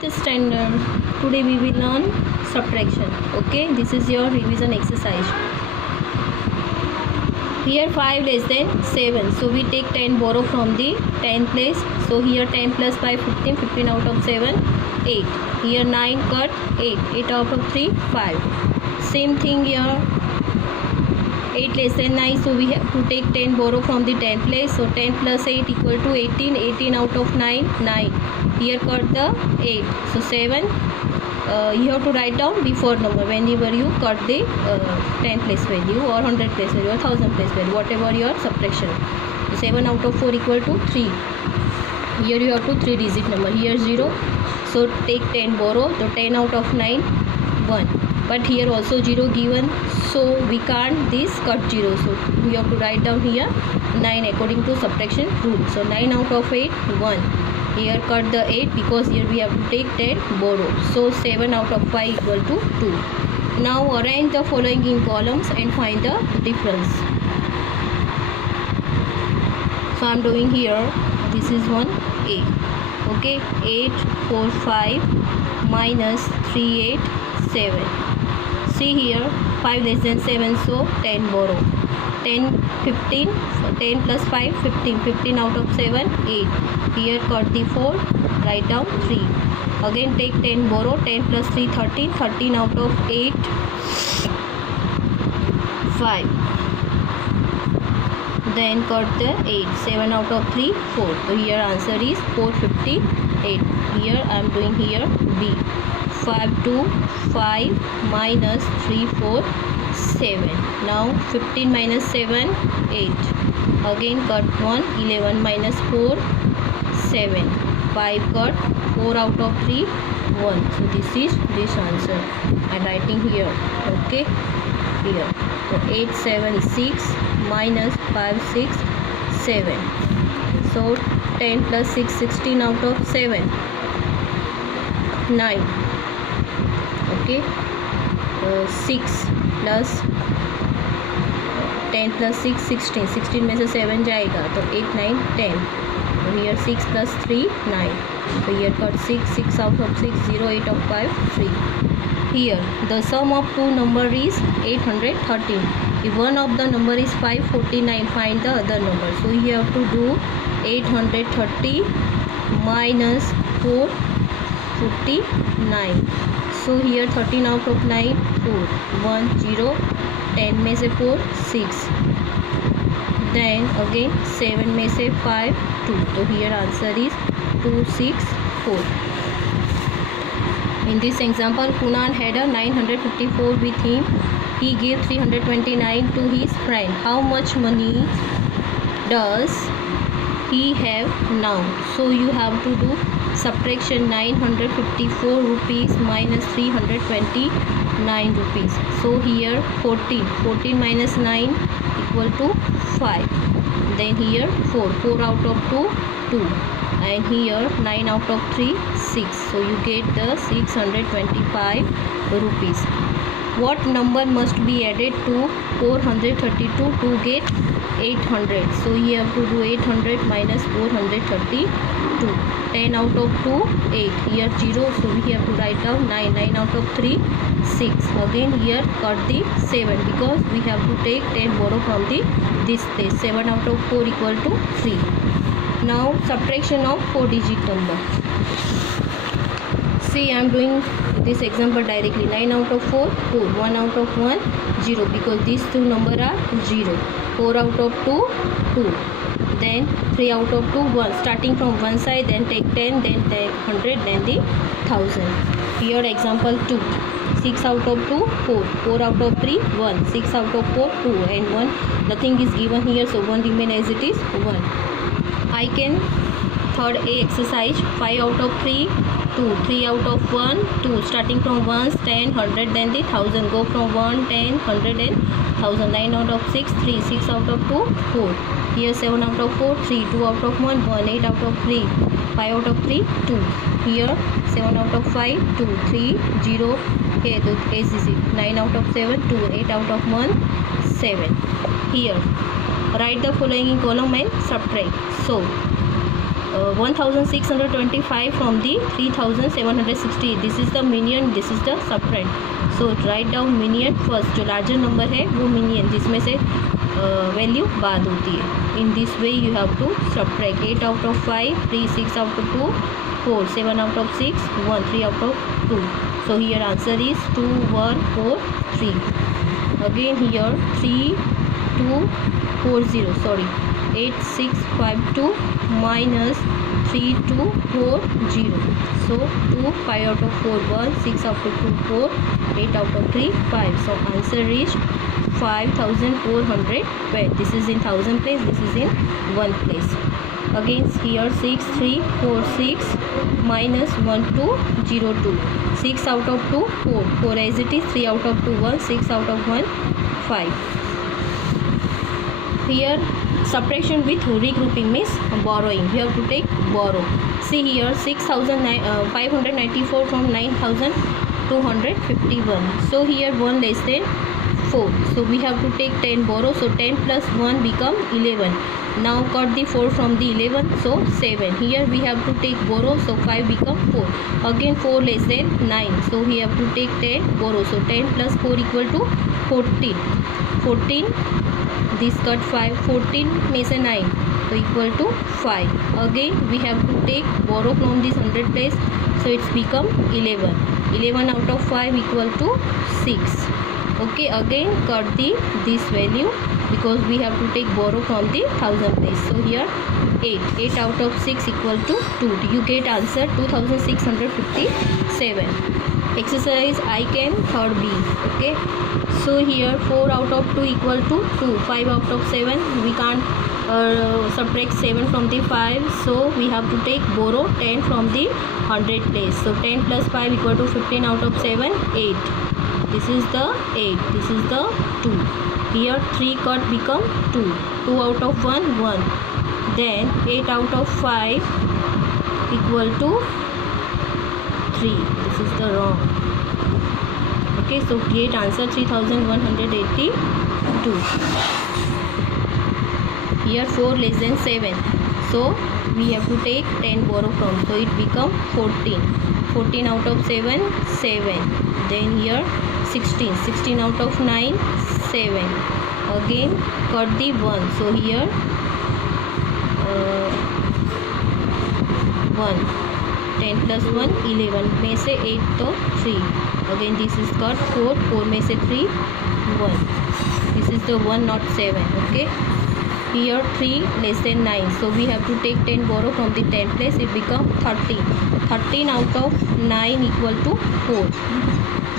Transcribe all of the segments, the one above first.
5th standard. Today we will learn subtraction. Okay, this is your revision exercise. Here 5 less than 7, so we take 10 borrow from the 10 place. So here 10 plus 5 15, 15 out of 7 8. Here 9 cut 8, 8 out of 3 5. Same thing here 8 less than 9, so we have to take 10 borrow from the 10 place. So 10 plus 8 equal to 18, 18 out of 9 9. Here cut the 8, so 7. You have to write down before number whenever you cut the 10 place value or 100 place value or 1000 place value, whatever your subtraction. So 7 out of 4 equal to 3. Here you have to 3 digit number, here 0, so take 10 borrow. So 10 out of 9 1, but here also 0 given, so we can't this cut 0, so we have to write down here 9 according to subtraction rule. So 9 out of 8 1. Here cut the 8 because here we have to take 10 borrow. So 7 out of 5 equal to 2. Now arrange the following in columns and find the difference. So I am doing here, this is one A. Okay, 8 4 5 minus 3 8 7. See here 5 less than 7, so 10 borrow. 10 15, 10 plus 5 15, 15 out of 7 8. Here cut the 4, write down 3. Again take 10 borrow. 10 plus 3 13, 13 out of 8 5. Then cut the 8, 7 out of 3 4. So here answer is 458. Here I am doing here B. 5 2 5 minus 3 4 7. Now 15 minus 7 8. Again cut 1, 11 minus 4 7. 5 cut 4 out of 3 1. So this is this answer I am writing here. Okay, here. So 8 7 6 minus 5 6 7. So 10 plus 6 16 out of 7 9. Okay, 6 plus 10 plus 6 16, 16 में से 7 जाएगा तो 8 9 10. So here 6 plus 3 9. So here cut 6, 6 out of 6 0, 8 of 5 3. Here the sum of two number is 813. If one of the number is 549, find the other number. So you have to do 830 minus 449. So here 13 out of 9 4 1 0. 10 में से 4 6. Then again 7 में से 5 2. So here answer is 2 6 4. In this example, Kunal had a 954 with him. He gave 329 to his friend. How much money does he have now? So you have to do subtraction 954 rupees minus 329 rupees. So here 14 minus 9 equal to 5. Then here 4 out of 2 2. And here 9 out of 3 6. So you get the 625 rupees. What number must be added to 432 to get 800? So you have to do 800 minus 432. 10 out of 2 8. Here 0, so we have to write down 9. 9 out of 3 6. Again here cut the 7 because we have to take 10 borrow from the this place. 7 out of 4 equal to 3. Now subtraction of 4 digit number. See, I am doing this example directly. 9 out of 4 4. 1 out of 1 0 because these two number are 0. 4 out of 2 2. Then 3 out of 2 1. Starting from one side, then take 10, then take 100, then the 1000. Here example 2. 6 out of 2 4. 4 out of 3 1. 6 out of 4 2 and 1. Nothing is given here, so 1 remain as it is 1. I can third A exercise. 5 out of 3 2. 3 out of 1 2. Starting from 1 10 100, then the 1000. Go from 1 10 100 and 1000. 9 out of 6 3. 6 out of 2 4. Here 7 out of 4 3. 2 out of 1 1. 8 out of 3 5 out of 3 2. Here 7 out of 5 2 3 0. Here the S is it. 9 out of 7 2. 8 out of 1 7. Here write the following in column and subtract. So 1625 from the 3760. This is the median, this is the subtrahend. So write down median first. जो larger number है वो median, जिसमें से value बाद होती है. In this way you have to subtract. 8 out of 5, 3, 6 out of 2, 4, 7 out of 6, 1, 3 out of 2. So here answer is 2, 1, 4, 3. Again here 3, 2, 4, 0. Sorry. 8, 6, 5, 2 minus 3, 2, 4, 0. So 2, 5 out of 4, 1, 6 out of 2, 4, 8 out of 3, 5. So answer is 5412. This is in thousand place, this is in one place. Again here 6, 3, 4, 6 minus 1, 2, 0, 2. 6 out of 2, 4. 4 as it is. 3 out of 2, 1. 6 out of 1, 5. Here subtraction with regrouping means borrowing. You have to take borrow. See here 6,594 from 9,251. So here 1 less than 4. So we have to take 10 borrow. So 10 plus 1 become 11. Now cut the 4 from the 11. So 7. Here we have to take borrow. So 5 become 4. Again 4 less than 9. So we have to take 10 borrow. So 10 plus 4 equal to 14. 14. This cut 5. 14 में से 9. So equal to 5. Again we have to take borrow from this 100 place. So it's become 11. 11 out of 5 equal to 6. Okay, again cut this value because we have to take borrow from the 1000 place. So here 8. 8 out of 6 equal to 2. You get answer 2657. Exercise I can third B. Okay, so here 4 out of 2 equal to 2. 5 out of 7. We can't subtract 7 from the 5. So we have to take borrow 10 from the 100 place. So 10 plus 5 equal to 15 out of 7. 8. This is the 8. This is the 2. Here 3 cut become 2. 2 out of 1, 1. Then 8 out of 5 equal to 3. This is the wrong. Okay, so get answer 3182. Here 4 less than 7. So we have to take 10 borrow from. So it become 14. 14 out of 7, 7. Then here 16. 16 out of 9, 7. Again cut the 1. So here 1. 10 plus 1, 11. में से 8 तो 3. Again this is cut 4. 4 में से 3, 1. This is the 1 not 7. Okay. Here 3 less than 9. So we have to take 10 borrow from the 10 place. It become 13. 13 out of 9 equal to 4.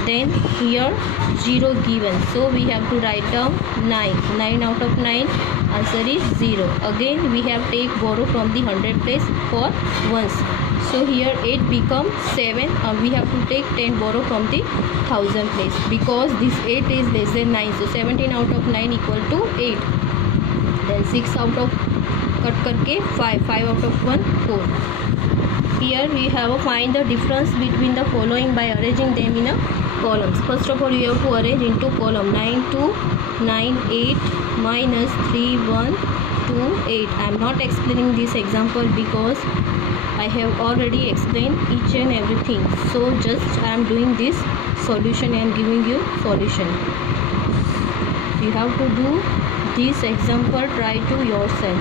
Then here 0 given. So we have to write down 9. 9 out of 9. Answer is 0. Again we have take borrow from the 100 place for once. So here 8 becomes 7. We have to take 10 borrow from the 1000 place because this 8 is less than 9. So 17 out of 9 equal to 8. Then 6 out of cut करके 5. 5 out of 1, 4. Here we have to find the difference between the following by arranging them in a columns. First of all, you have to arrange into column 9, 2, 9, 8 minus 3, 1, 2, 8. I am not explaining this example because I have already explained each and everything. So just I am doing this solution and giving you solution. You have to do this example, try to yourself.